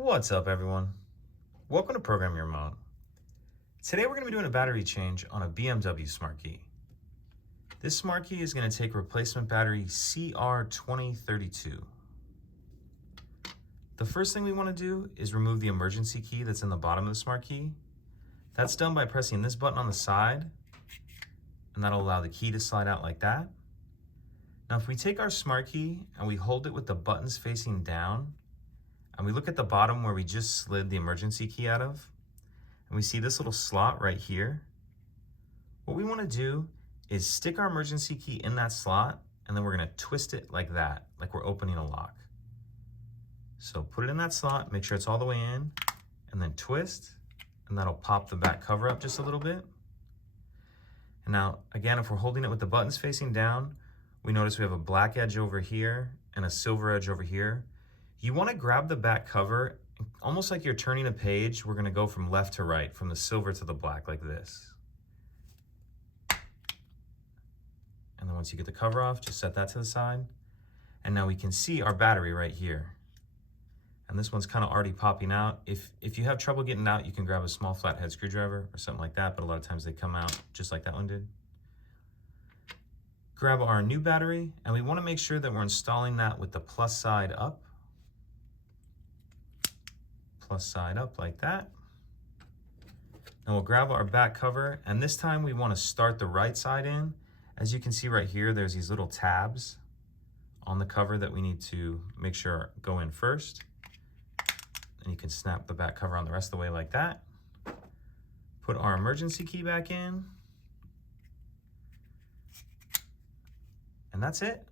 What's up, everyone? Welcome to Program Your Remote. Today we're going to be doing a battery change on a BMW Smart Key. This Smart Key is going to take replacement battery CR2032. The first thing we want to do is remove the emergency key that's in the bottom of the Smart Key. That's done by pressing this button on the side, and that'll allow the key to slide out like that. Now if we take our Smart Key and we hold it with the buttons facing down, and we look at the bottom where we just slid the emergency key out of, and we see this little slot right here. What we want to do is stick our emergency key in that slot, and then we're going to twist it like that, like we're opening a lock. So put it in that slot, make sure it's all the way in, and then twist, and that'll pop the back cover up just a little bit. And now, again, if we're holding it with the buttons facing down, we notice we have a black edge over here and a silver edge over here. You want to grab the back cover, almost like you're turning a page. We're going to go from left to right, from the silver to the black, like this. And then once you get the cover off, just set that to the side. And now we can see our battery right here. And this one's kind of already popping out. If you have trouble getting out, you can grab a small flathead screwdriver or something like that, but a lot of times they come out just like that one did. Grab our new battery, and we want to make sure that we're installing that with the plus side up. Plus side up like that. And we'll grab our back cover, and this time we want to start the right side in. As you can see right here, there's these little tabs on the cover that we need to make sure go in first. And you can snap the back cover on the rest of the way like that. Put our emergency key back in. And that's it.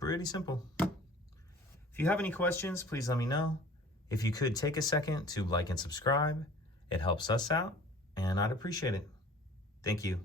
Pretty simple. If you have any questions, please let me know. If you could take a second to like and subscribe, it helps us out, and I'd appreciate it. Thank you.